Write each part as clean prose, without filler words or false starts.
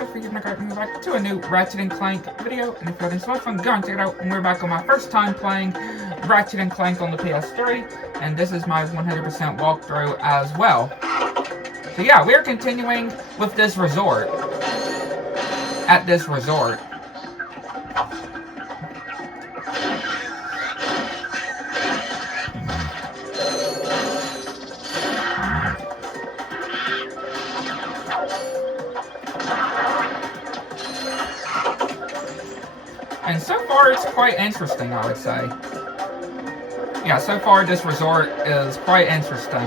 just for you back to a new Ratchet and Clank video. And if you're having so much fun, go and check it out. And we're back on my first time playing Ratchet and Clank on the PS3. And this is my 100% walkthrough as well. So yeah, we're continuing with this resort. At this resort. And so far, it's quite interesting, I would say. Yeah, so far this resort is quite interesting.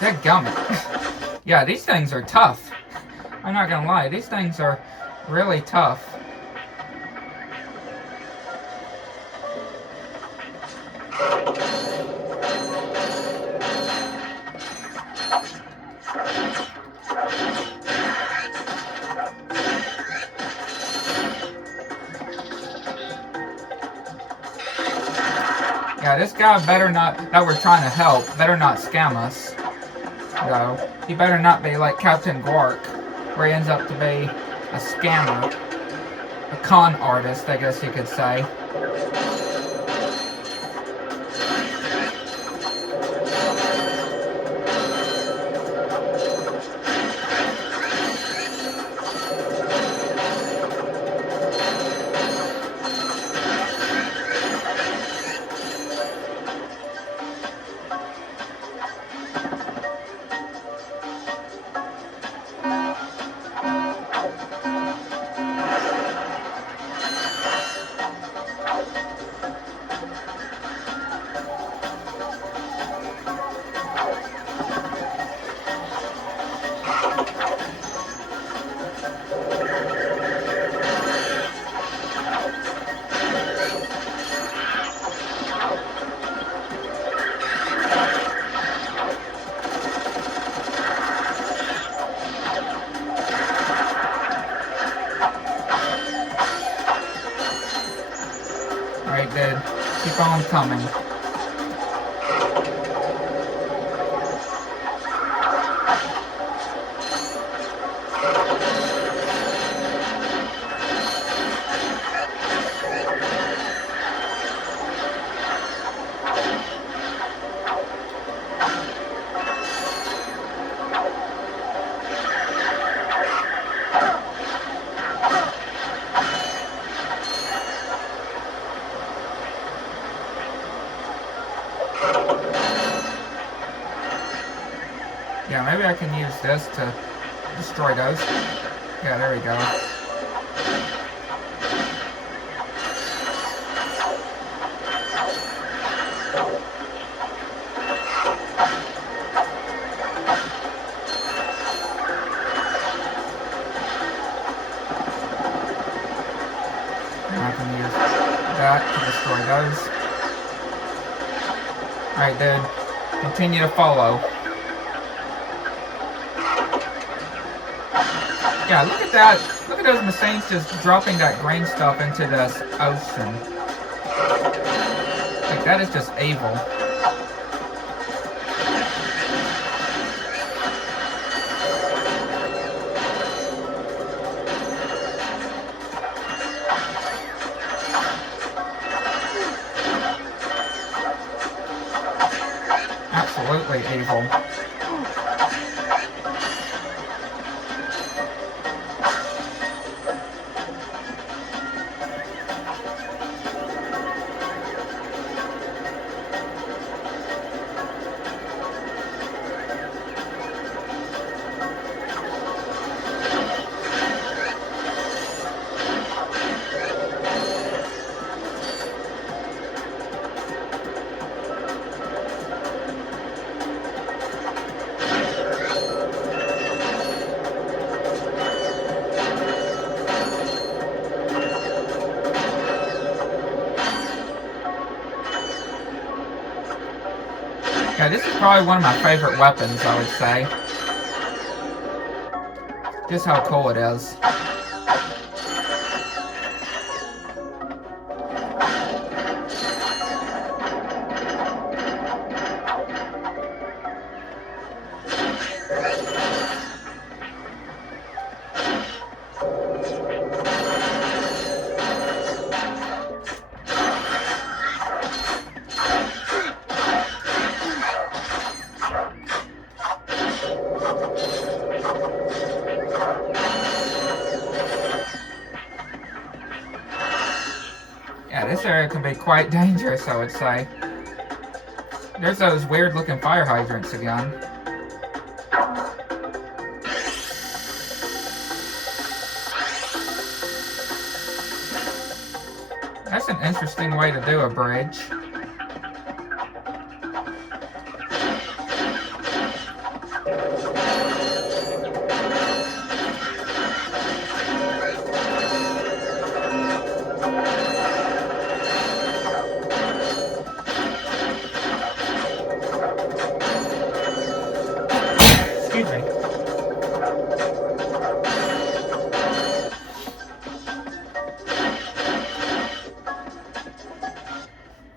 Dadgummit. Yeah, these things are tough. I'm not gonna lie, these things are really tough. Yeah, this guy better not, that we're trying to help, better not scam us. Though, he better not be like Captain Quark, where he ends up to be a scammer. A con artist, I guess you could say. Alright, good. Keep on coming. Yeah, maybe I can use this to destroy those. Yeah, there we go. And I can use that to destroy those. Alright, dude. Continue to follow. Yeah, look at that. Look at those machines just dropping that green stuff into this ocean. Like, that is just evil. Absolutely evil. Yeah, this is probably one of my favorite weapons, I would say. Just how cool it is. Yeah, this area can be quite dangerous, I would say. There's those weird looking fire hydrants again. That's an interesting way to do a bridge. Excuse me.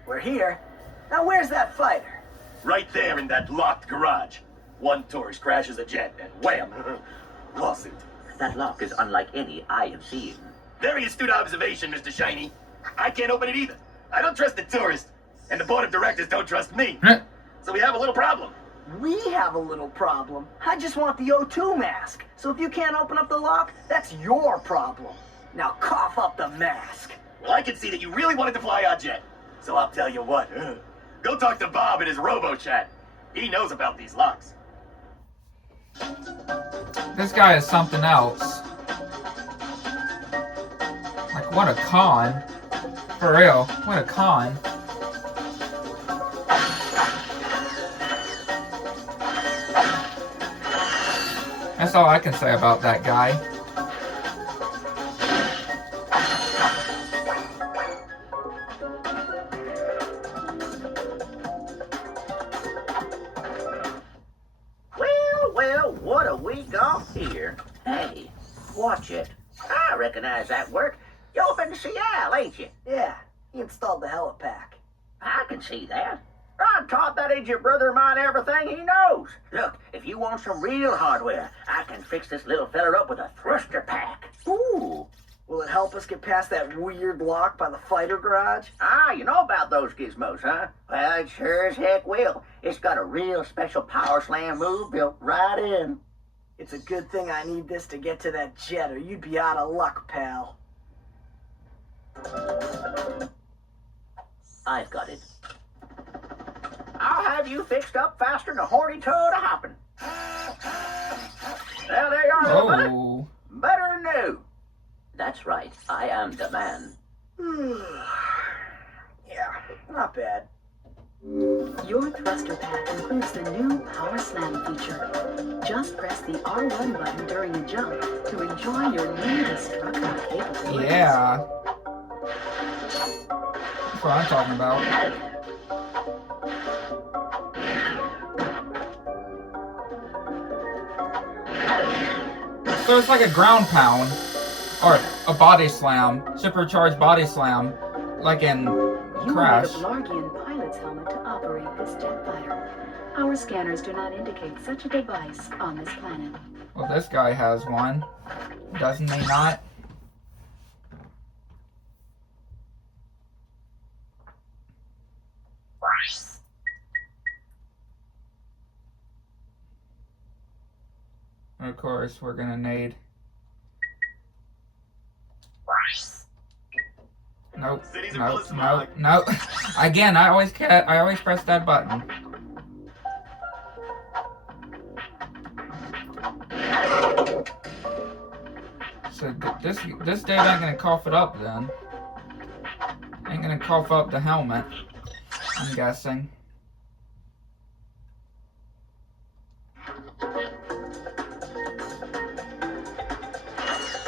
We're here. Now where's that fighter? Right there in that locked garage. One tourist crashes a jet and wham! Lawsuit. That lock is unlike any I have seen. Very astute observation, Mr. Shiny. I can't open it either. I don't trust the tourist, and the board of directors don't trust me. So we have a little problem. We have a little problem. I just want the O2 mask. So if you can't open up the lock, that's your problem. Now cough up the mask. Well, I can see that you really wanted to fly our jet. So I'll tell you what. Go talk to Bob in his robo-chat. He knows about these locks. This guy is something else. Like, what a con. For real, what a con. That's all I can say about that guy. Well, what have we got here? Hey, watch it. I recognize that work. You're been to Seattle, ain't you? Yeah, he installed the helipack. I can see that. I taught that idiot brother of mine everything he knows. Look, if you want some real hardware, I can fix this little feller up with a thruster pack. Ooh. Will it help us get past that weird lock by the fighter garage? Ah, you know about those gizmos, huh? Well, it sure as heck will. It's got a real special power slam move built right in. It's a good thing I need this to get to that jet, or you'd be out of luck, pal. I've got it. I'll have you fixed up faster than a horny toad a hopping. Well, there you are, little buddy. Oh. Better than new. That's right. I am the man. Yeah, not bad. Your thruster pack includes the new Power Slam feature. Just press the R1 button during a jump to enjoy your new destructive capabilities. Yeah. That's what I'm talking about. So it's like a ground pound. Or a body slam. Supercharged body slam. Like in Crash. You need a Blargian pilot's helmet to operate this jet fighter. Our scanners do not indicate such a device on this planet. Well, this guy has one. Doesn't he not? Of course, we're gonna need. Nope. Nope. Again, I always press that button. So this dude ain't gonna cough it up then. Ain't gonna cough up the helmet, I'm guessing.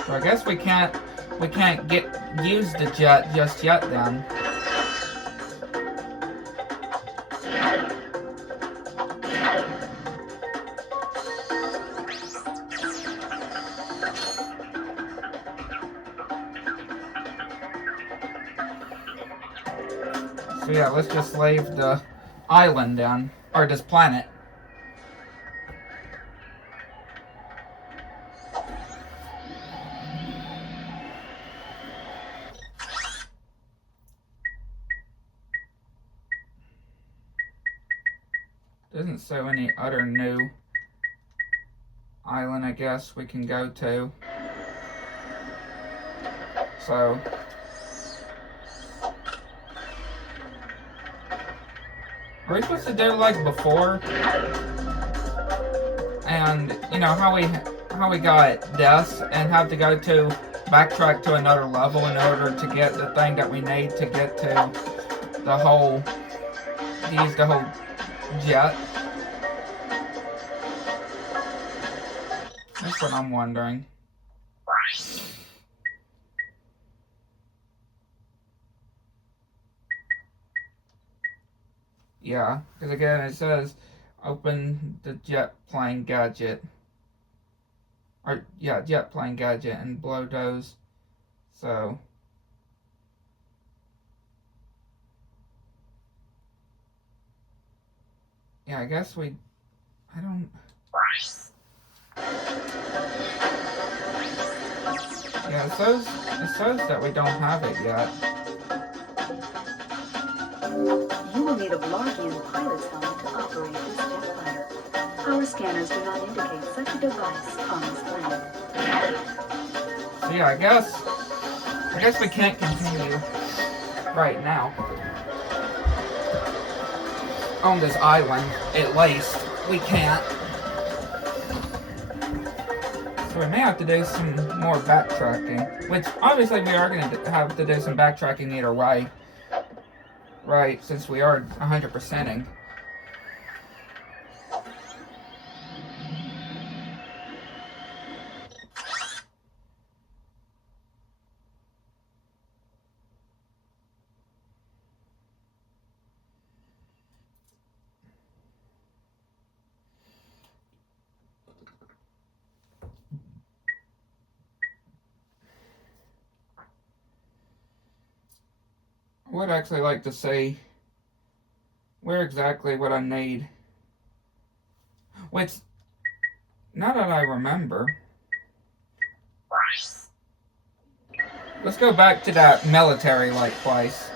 So I guess we can't use the jet just yet then. So yeah, let's just leave the island down, or this planet. Doesn't show any other new island, I guess, we can go to. So are we supposed to do like before? And you know how we got deaths and have to go to backtrack to another level in order to get the thing that we need to get to the whole use the whole jet. That's what I'm wondering. Yeah, because again it says open the jet plane gadget. Or yeah, jet plane gadget and blow those. So yeah, I guess I don't. Yeah, it shows that we don't have it yet. You will need a Blargian pilot's helmet to operate this jet fighter. Our scanners do not indicate such a device on this planet. So yeah, I guess we can't continue right now on this island. At least we can't. So we may have to do some more backtracking, which obviously we are going to have to do some backtracking either way, right? Since we are 100%ing. I would actually like to see where exactly what I need. Which, now that I remember, let's go back to that military-like place.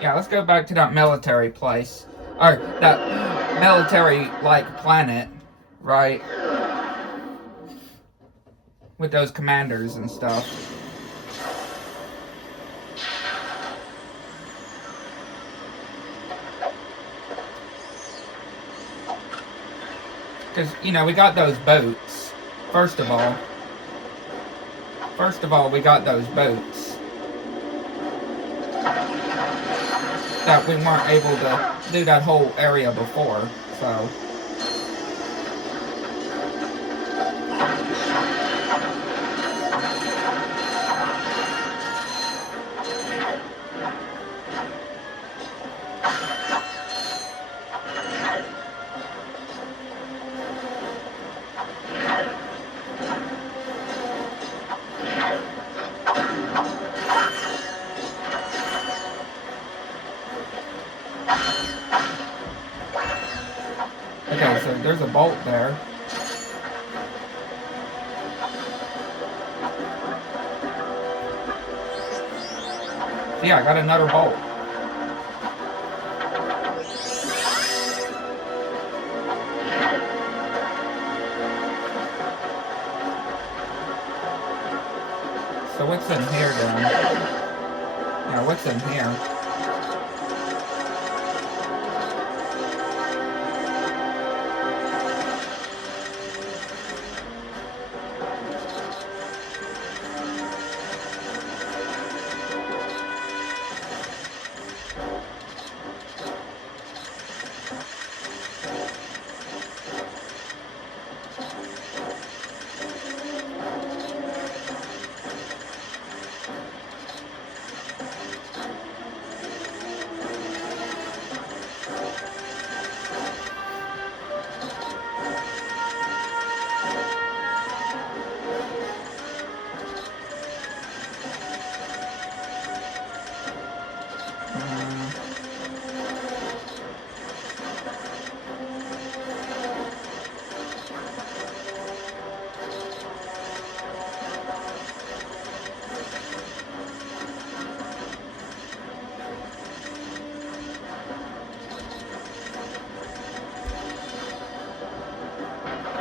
Yeah, let's go back to that military place. Or that military-like planet, right? With those commanders and stuff. Because, you know, we got those boats. First of all, we got those boats. That we weren't able to do that whole area before, so. Okay, so there's a bolt there. So yeah, I got another bolt. So what's in here then? Yeah, what's in here?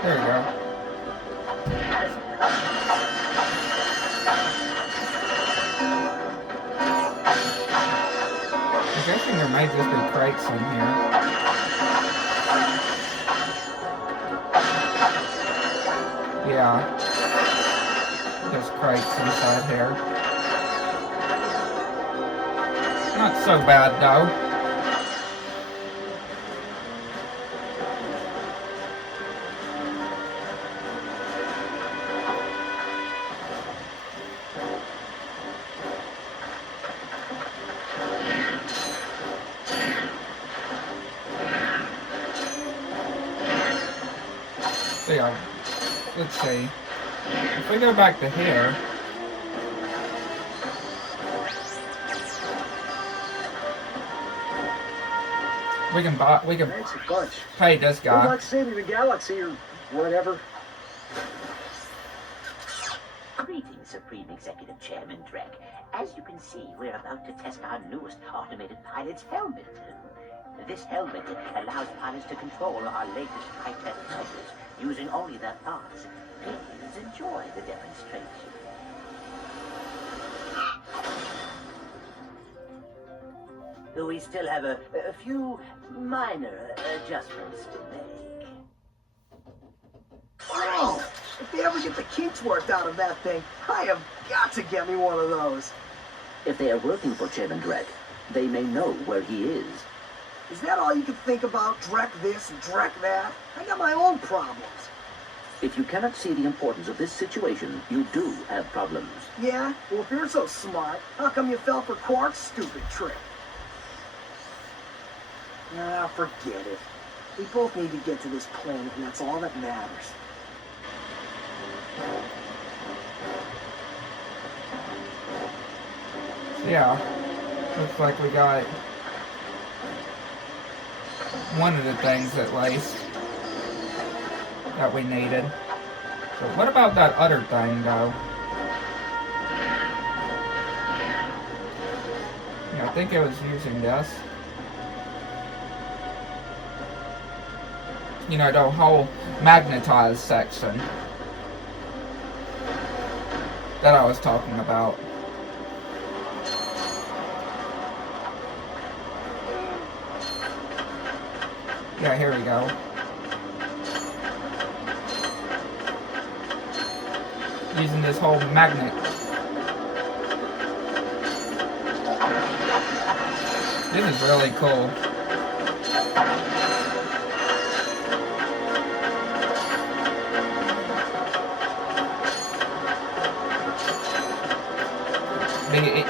There you go. I'm guessing there might just be crates in here. Yeah. There's crates inside here. Not so bad though. So yeah, let's see. If we go back to here, we can Thanks a bunch. pay this Good guy. luck saving the galaxy or whatever. Greetings, Supreme Executive Chairman Drek. As you can see, we're about to test our newest automated pilot's helmet. This helmet allows pilots to control our latest high-tech fighters using only their parts. Please enjoy the demonstration. We still have a few minor adjustments to make. Oh, if they ever get the kinks worked out of that thing, I have got to get me one of those. If they are working for Chairman Drek, they may know where he is. Is that all you can think about? Drek this and Drek that? I got my own problems. If you cannot see the importance of this situation, you do have problems. Yeah? Well, if you're so smart, how come you fell for Quark's stupid trick? Ah, forget it. We both need to get to this planet, and that's all that matters. Yeah, looks like we got one of the things at least that we needed. So what about that other thing though? Yeah, I think it was using this. You know, the whole magnetized section that I was talking about. Yeah, here we go. Using this whole magnet. This is really cool.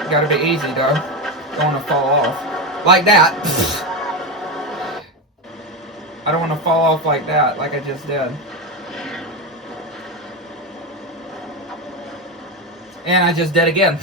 Gotta be easy though. Don't want to fall off. Like that. I don't want to fall off like that, like I just did. And I just did again.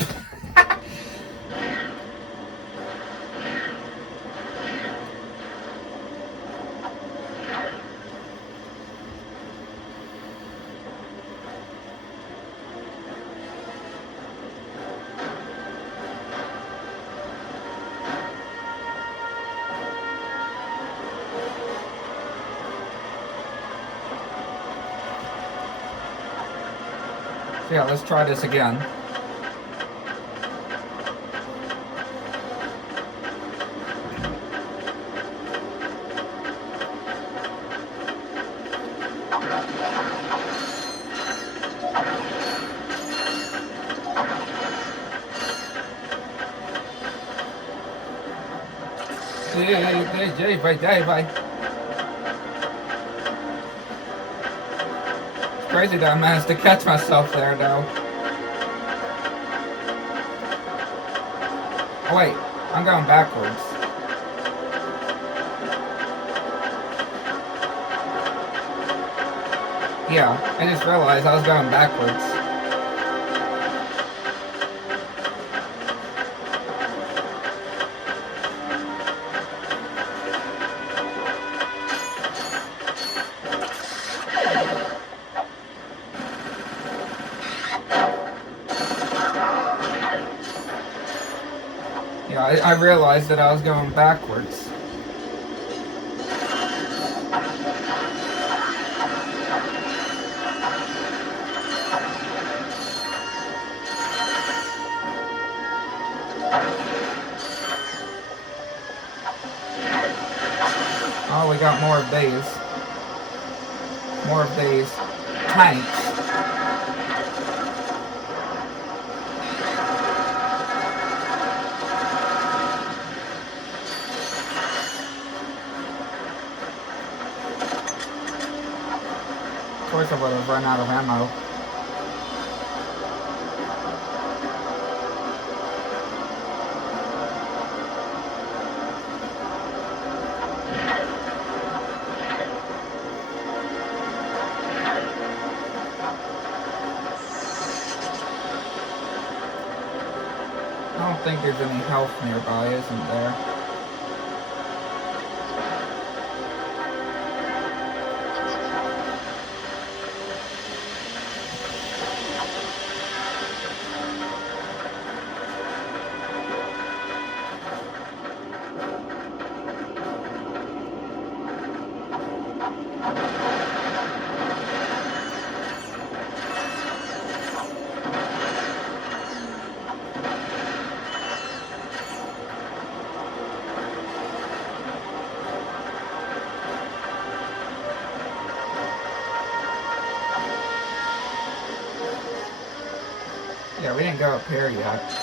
So yeah, let's try this again. Bye. It's crazy that I managed to catch myself there, though. Oh, wait, I'm going backwards. Yeah, I just realized I was going backwards. Yeah, I realized that I was going backwards. Oh, we got more of these. More of these tanks. Of course I would have run out of ammo. I don't think there's any health nearby, isn't there? Yeah, we didn't go up here yet.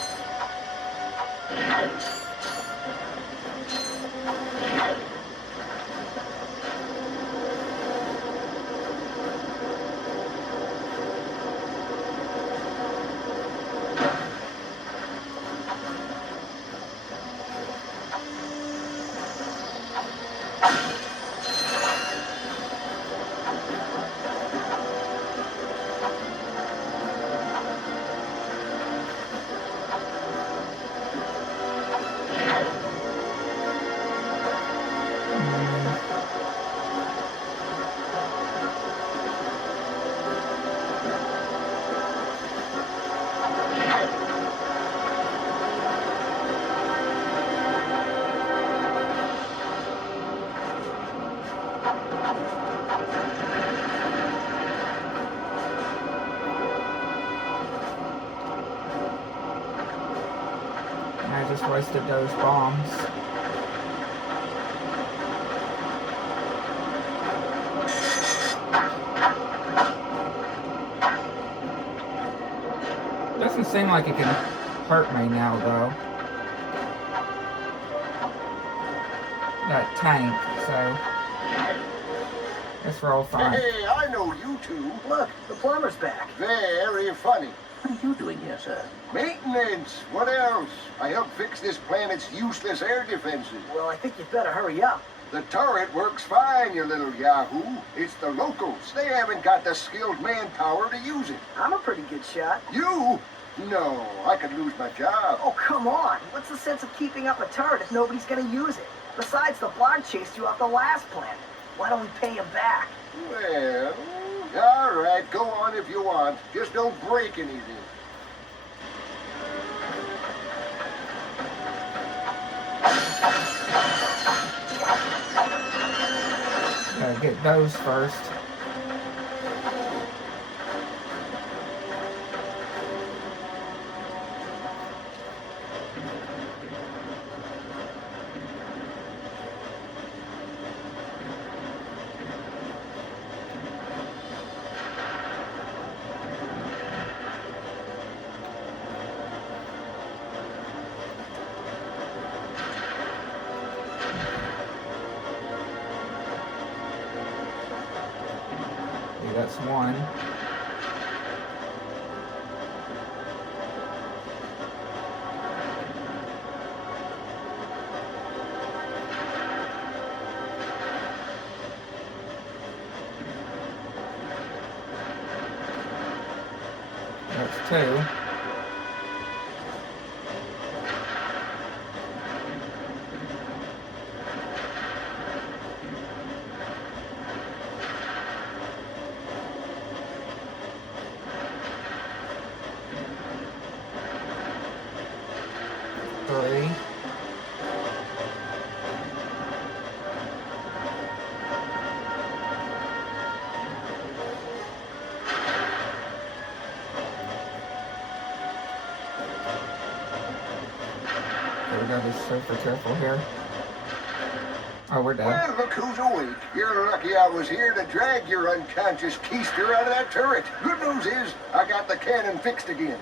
I just wasted those bombs. Doesn't seem like it can hurt me now, though. That tank, so guess we're all fine. Hey, I know you two. Look, the plumber's back. Very funny. What are you doing here, sir? Maintenance. What else? I help fix this planet's useless air defenses. Well, I think you'd better hurry up. The turret works fine, you little yahoo. It's the locals. They haven't got the skilled manpower to use it. I'm a pretty good shot. You? No, I could lose my job. Oh, come on. What's the sense of keeping up a turret if nobody's gonna use it? Besides, the Blarg chased you off the last planet. Why don't we pay him back? Well, all right, go on if you want. Just don't break anything. Gotta get those first. That's one. That's two. Three. we gotta be super careful here. Oh, we're dead. Well, look who's awake. You're lucky I was here to drag your unconscious keister out of that turret. Good news is, I got the cannon fixed again.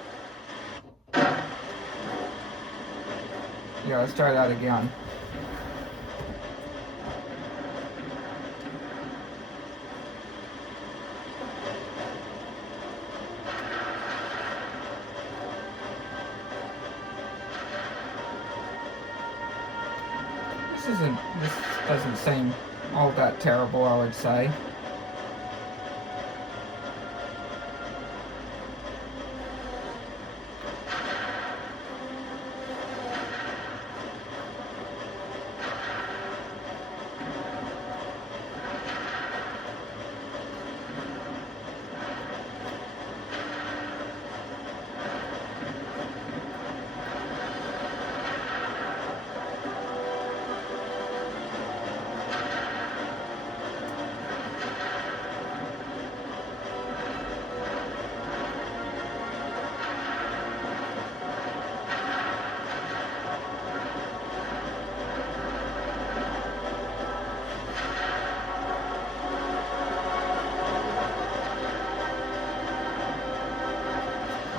Yeah, let's try that again. This doesn't seem all that terrible, I would say.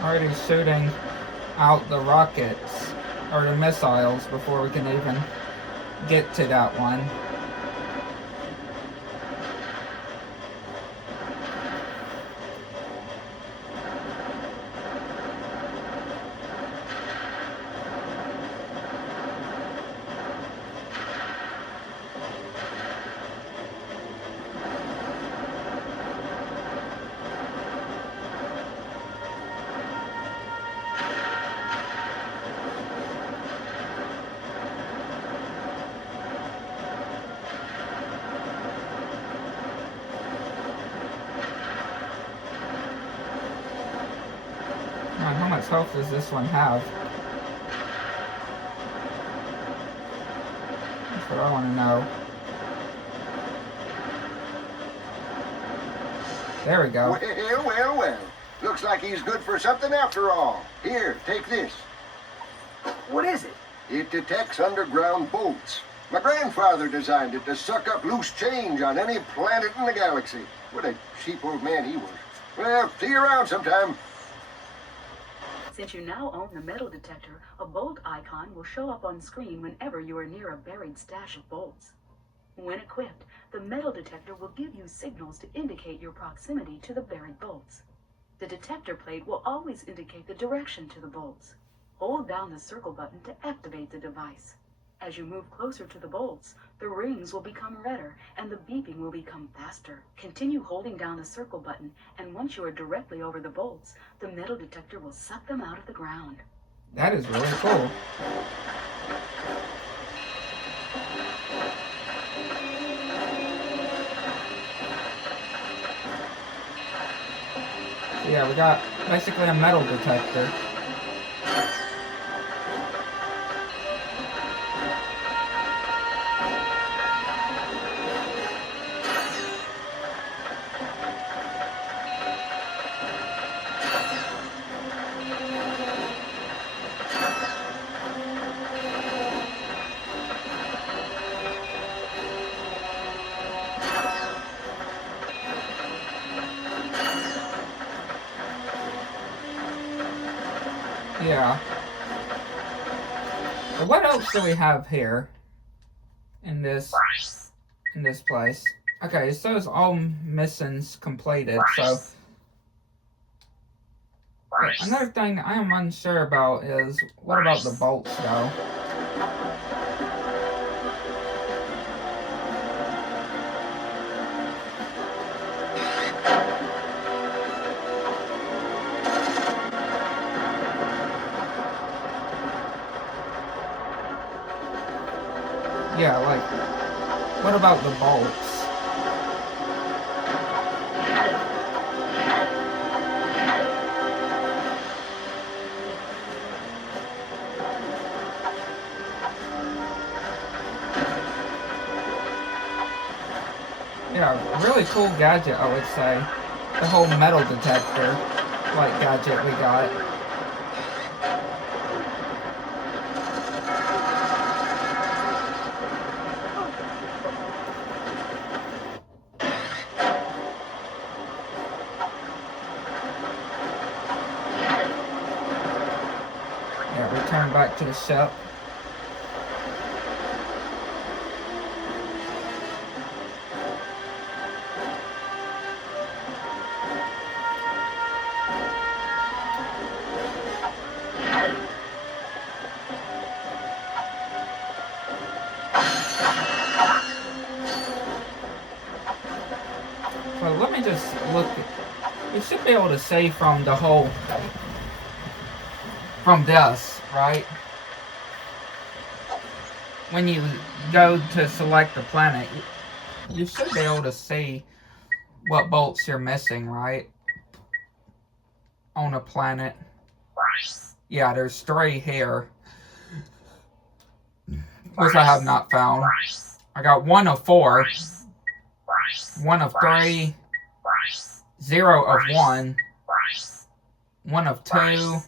Already shooting out the rockets or the missiles before we can even get to that one. How much health does this one have? That's what I want to know. There we go. Well. Looks like he's good for something after all. Here, take this. What is it? It detects underground bolts. My grandfather designed it to suck up loose change on any planet in the galaxy. What a cheap old man he was. Well, see you around sometime. Since you now own the metal detector, a bolt icon will show up on screen whenever you are near a buried stash of bolts. When equipped, the metal detector will give you signals to indicate your proximity to the buried bolts. The detector plate will always indicate the direction to the bolts. Hold down the circle button to activate the device. As you move closer to the bolts, the rings will become redder and the beeping will become faster. Continue holding down the circle button, and once you are directly over the bolts, the metal detector will suck them out of the ground. That is really cool. Yeah, we got basically a metal detector. Yeah. So what else do we have here in this place? Okay, it says all missions completed, so another thing I am unsure about is what about the bolts though? Yeah, like, what about the bolts? Yeah, really cool gadget, I would say. The whole metal detector, like, gadget we got. to the ship. So let me just look. You should be able to see from the whole, from this, right? When you go to select the planet, you should be able to see what bolts you're missing, right? On a planet. Yeah, there's 3 here, which I have not found. I got 1 of 4. 1 of 3, 0 of 1, 1 of 2,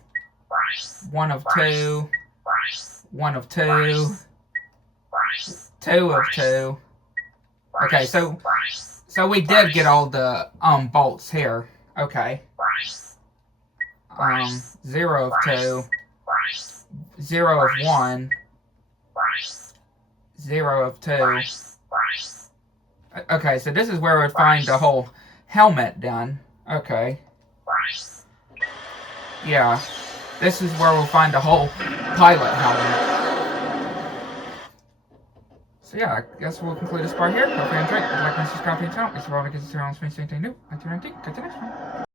1 of 2, 1 of 2, 2 of 2. Okay, so we did get all the bolts here. Okay. 0 of 2, 0 of 1, 0 of 2. Okay, so this is where we'd find the whole helmet done. Okay. Yeah. This is where we'll find the whole pilot helmet. So yeah, I guess we'll conclude this part here. Hope you enjoyed. If you like and subscribe to the channel. If you want to get to the channel, anything new. Catch you next one.